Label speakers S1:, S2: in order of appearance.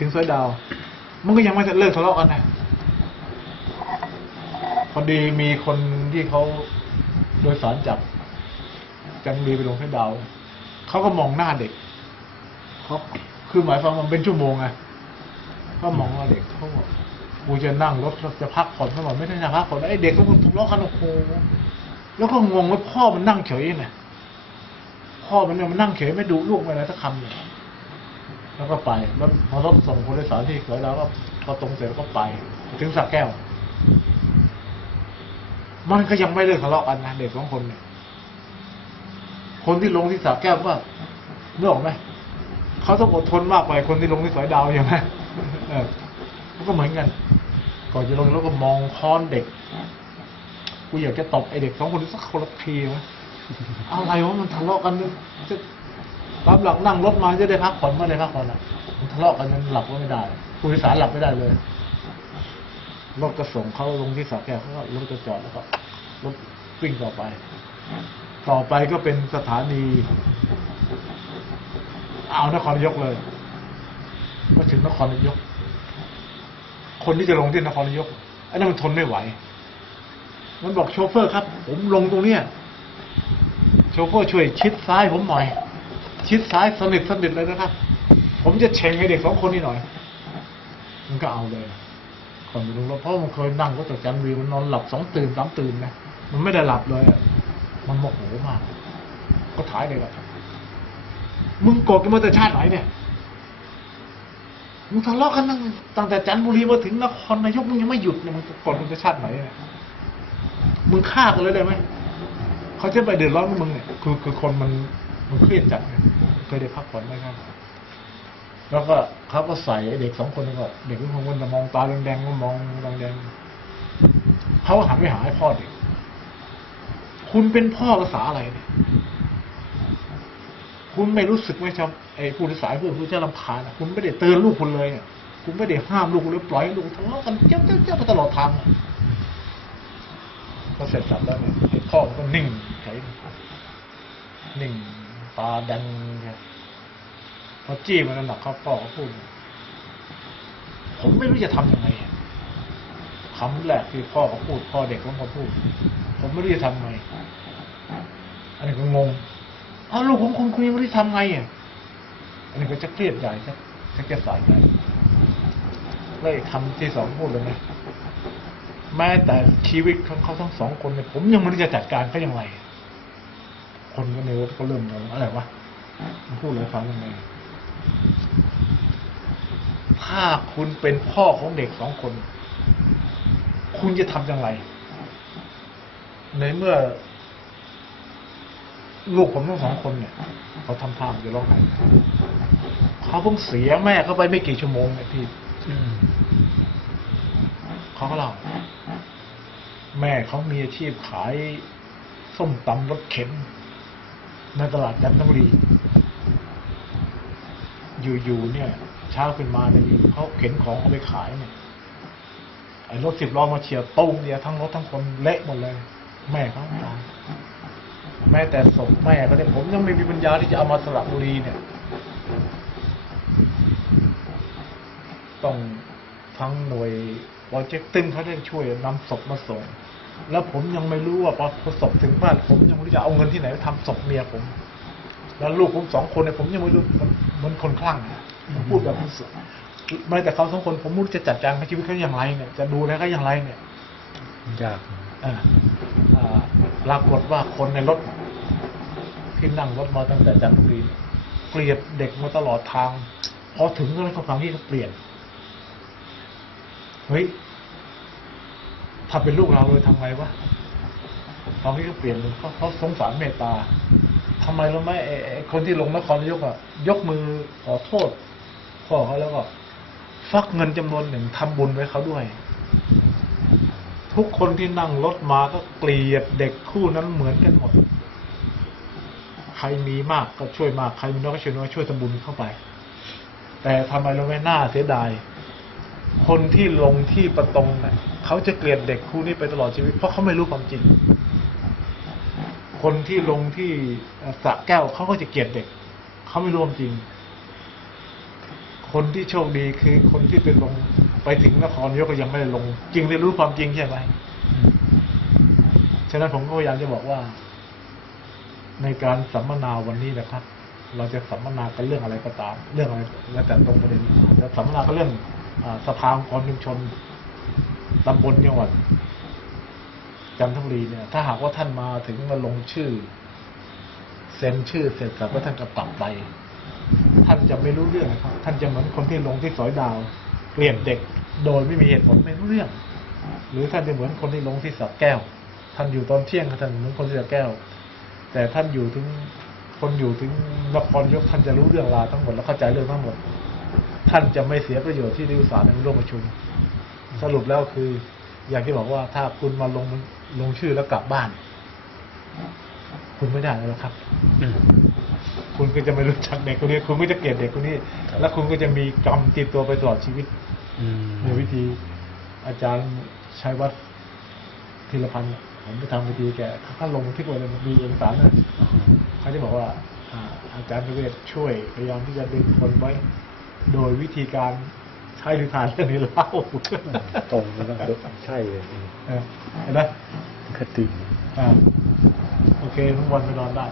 S1: ถึงสวยดาว มันก็ยังไม่เลิกทะเลาะกันนะพอดีมีคนที่เขาโดยสารจับจันดีไปลงสวยดาวเขาก็มองหน้าเด็กเขาคือหมายความว่ามันเป็นชั่วโมงไงก็มองว่าเด็กเขาบอกกูจะนั่งรถจะพักผ่อนเขาบอกไม่ได้นะพักผ่อนไอ้เด็กก็มันทะเลาะกันโอ้โหแล้วก็งงว่าพ่อมันนั่งเฉยไงพ่อมันเนี่ยมันนั่งเฉยไม่ดูลูกไม่อะไรสักคำเลย แล้วก็ไปแล้วพอรถส่งผู้โดยสารที่สวยแล้วก็พอตรงเสร็จแล้วก็ไป ถึงสระแก้ว มันก็ยังไม่เลิกทะเลาะกันนะเด็กสองคนเนี่ยคนที่ลงที่สระแก้วก็นึกออกไหมเขาต้องอดทนมากกว่าคนที่ลงที่สอยดาวใช่ไหมเออมันก็เหมือนกัน ก่อนจะลงแล้วก็มองค้อนเด็กกูอยากจะตบไอเด็กสองคนนี้สักคนละทีวะอะไรวะมันทะเลาะกันจะ ตามหลักนั่งรถมาจะได้พักผ่อนเมื่อได้พักผ่อนอะทะเลาะกันจนหลับก็ไม่ได้ผู้โดยสารหลับไม่ได้เลยรถก็ส่งเขาลงที่สระแก้วเขาก็รถจะจอดแล้วก็รถวิ่งต่อไป ต่อไปก็เป็นสถานีเอานครนายกเลยมาถึงนครนายก คนที่จะลงที่นครนายกไอ้นั่นมันทนไม่ไหว มันบอกโชเฟอร์ครับ ผมลงตรงเนี้ยโชเฟอร์ช่วยชิดซ้ายผมหน่อย ชิดซ้ายสนิทสนิทเลยนะครับ ผมจะเชงให้เด็กสองคนนี้หน่อย มันก็เอาเลยก่อนไปลงรถเพราะมันเคยนั่งรถจากจันทบุรีมันนอนหลับสองตื่นสามตื่นนะมันไม่ได้หลับเลยอะมันโมโหมาก ก็ถ่ายเลยว่ามึงโกรธกันมาแต่ชาติไหนเนี่ยมึงทะเลาะกันตั้งตั้งแต่จันทบุรีมาถึงนครนายกมึงยังไม่หยุดเนี่ยมึงโกรธกันแต่ชาติไหนเนี่ยมึงฆ่ากันเลยได้ไหมเขาจะไปเดือดร้อนมึงเนี่ยคือคือคนมันมันเครียดจัดเนี่ย เคยได้พักผ่อนไหมครับ แล้วก็เขาก็ใส่เด็กสองคนนี้ก็เด็กทุกคนก็มองตาแดงๆก็มองแดงๆเขาก็หันไปหาไอ้พ่อเด็กคุณเป็นพ่อภาษาอะไรเนี่ยคุณไม่รู้สึกไหมครับไอ้ผู้โดยสารเพื่อนผู้เจ้าลำคาญคุณไม่ได้เตือนลูกคุณเลยคุณไม่ได้ห้ามลูกคุณเลยปล่อยลูกทะเลาะกันเจ้าเจ้าเจ้าไปตลอดทางอะพอเสร็จสับแล้วเนี่ยไอ้พ่อก็นิ่งเฉยนิ่ง ตาแดงเนี่ยพอจี้มันหนักเขาพ่อเขาพูดผมไม่รู้จะทำยังไงคำแรกที่พ่อเขาพูด พ่อเด็กเขาพูด ผมไม่รู้จะทำไง อันนี้ก็งงอ้าวลูกของคุณคุยังไม่รู้จะทำไงอะอันนี้ก็จะเครียดใหญ่จะจะจะสายใหญ่เลยคำที่สองพูดเลยนะแม้แต่ชีวิตของเขาทั้งสองคนเนี่ยผมยังไม่รู้จะจัดการเขาอย่างไร คนก็ในรถก็เริ่มงงอะไรวะมันพูดเลยฟังยังไงถ้าคุณเป็นพ่อของเด็กสองคน คุณจะทำอย่างไร ในเมื่อ ลูกผมทั้งสองคนเนี่ยเขาทำท่าจะร้องไห้เขาเพิ่งเสียแม่เขาไปไม่กี่ชั่วโมงเนี่ยพี่เขาก็เล่าแม่เขามีอาชีพขายส้มตำรถเข็น ในตลาดจันทบุรีอยู่ๆเนี่ย เช้าขึ้นมาเนี่ยเขาเข็นของเอาไปขายเนี่ยไอ้รถสิบล้อมาเฉียวตุ้มเดียวทั้งรถทั้งคนเละหมดเลย แม่เขาตายแม้แต่ศพแม่เขาเนี่ยผมยังไม่มีปัญญาที่จะเอามาสระบุรีเนี่ยต้องทั้งหน่วยโปรเจกตึ้งเขาได้ช่วยนำศพมาส่ง แล้วผมยังไม่รู้ว่าพอศพถึงบ้านผมยังไม่รู้จะเอาเงินที่ไหนไปทำศพเมียผม แล้วลูกผมสองคนเนี่ยผมยังไม่รู้มันเหมันคนคลั่งอะผมพูดแบบสุดไม่แต่เขาสองคนผมไม่รู้จะจัดการกับชีวิตเขาอย่างไรเนี่ย จะดูแลเขาอย่างไรเนี่ย
S2: ยาก
S1: อ่าอ่าปรากฏว่าคนในรถที่นั่งรถมาตั้งแต่จันทบุรีเกลียดเด็กมาตลอดทางพอถึงแล้วก็ฟังที่เขาเปลี่ยนเฮ้ย ถ้าเป็นลูกเราเลยทำไงวะตอนที่เขาเปลี่ยนเลยเขาเขาสงสารเมตตาทำไมเราไม่ไอ้คนที่ลงนครนายกอะ ยกมือขอโทษพ่อเขาแล้วก็ฟักเงินจำนวนหนึ่งทำบุญไว้เขาด้วย ทุกคนที่นั่งรถมาก็เกลียดเด็กคู่นั้นเหมือนกันหมด ใครมีมากก็ช่วยมาก ใครมีน้อยก็ช่วยน้อยช่วยทำบุญเข้าไป แต่ทำไมเราไม่น่าเสียดาย คนที่ลงที่ประตงเน่ะ เขาจะเกลียดเด็กคู่นี้ไปตลอดชีวิต เพราะเขาไม่รู้ความจริง คนที่ลงที่สระแก้วเขาก็จะเกลียดเด็ก เขาไม่รู้ความจริง คนที่โชคดีคือคนที่เป็นลงไปถึงนครนายกก็ยังไม่ได้ลง จริงเรียนรู้ความจริงใช่ไหมฉะนั้นผมก็พยายามจะบอกว่า ในการสัมมนาวันนี้นะครับ เราจะสัมมนากันเรื่องอะไรก็ตาม เรื่องอะไรแล้วแต่ตรงประเด็นจะสัมมนากันเรื่องอสภาองค์กรชุมชน ตำบลจังหวัดจันทบุรีเนี่ย ถ้าหากว่าท่านมาถึงมาลงชื่อ เซ็นชื่อเสร็จสับแล้วท่านก็กลับไป ท่านจะไม่รู้เรื่องนะครับ ท่านจะเหมือนคนที่ลงที่สอยดาวเกลี่ยดเด็ก โดยไม่มีเหตุผลไม่รู้เรื่อง หรือท่านจะเหมือนคนที่ลงที่สับแก้ว ท่านอยู่ตอนเที่ยงท่านเหมือนคนที่สับแก้ว แต่ท่านอยู่ถึงคนอยู่ถึงนครยกท่านจะรู้เรื่องราวทั้งหมดและเข้าใจเรื่องทั้งหมด ท่านจะไม่เสียประโยชน์ที่ได้อุตส่าห์ในร่วมประชุม สรุปแล้วคือ อย่างที่บอกว่าถ้าคุณมาลงลงชื่อแล้วกลับบ้าน คุณไม่ได้แล้วครับ
S2: อืม
S1: คุณก็จะไม่รู้จักเด็กคนนี้ คุณก็จะเกลียดเด็กคนนี้
S2: ครับ
S1: แล้วคุณก็จะมีกรรมติดตัวไปตลอดชีวิต
S2: อืม
S1: ในวิธีอาจารย์ชัยวัฒน์ธีรพันธ์ผมไปทำวิธีแกเขาลงที่ตัวเลยมีเอกสารนะเขาจะบอกว่าอ่าอาจารย์ประเวศช่วยพยายามที่จะดึงคนไว้ โดยวิธีการ ใช้หรือทานเรื่องนี้เล่า
S2: ตรงแล้วก็ใช่เลย
S1: เออเห็นไหม
S2: คติ
S1: อ่าโอเคทุกวันไปนอนได้